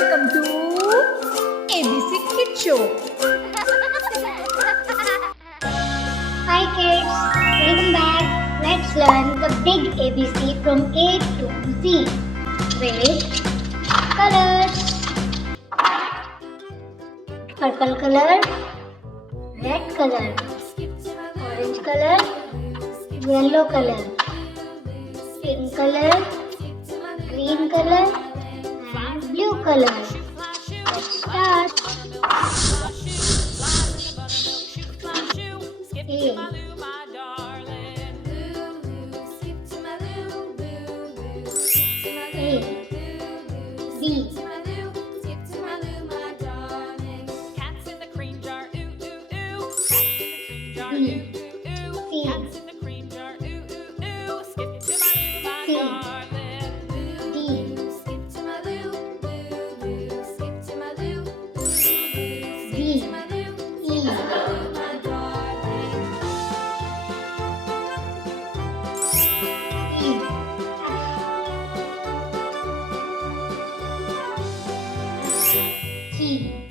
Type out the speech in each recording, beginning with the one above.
welcome to ABC Kid Show. Hi kids, welcome back. Let's learn the big ABC from A to Z with colors. Purple color, red color, orange color, yellow color, pink color, green color and blue color. Let's start. A B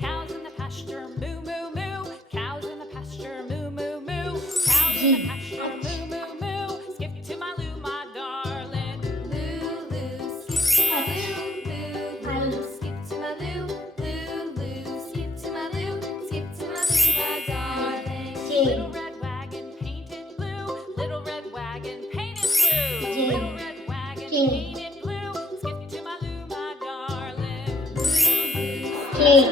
Cows in the pasture, moo moo moo. Cows in the pasture, moo moo moo. Cows in the pasture, moo moo moo. Skip to my loo, my darling. Loo loo, skip to my loo, loo loo. Skip to my loo, loo loo. Skip to my loo, skip to my loo, my darling. Little red wagon painted blue. Little red wagon painted blue. Little red wagon painted blue. Skip to my loo, my darling. K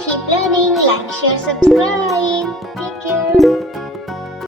Keep learning, like, share, subscribe.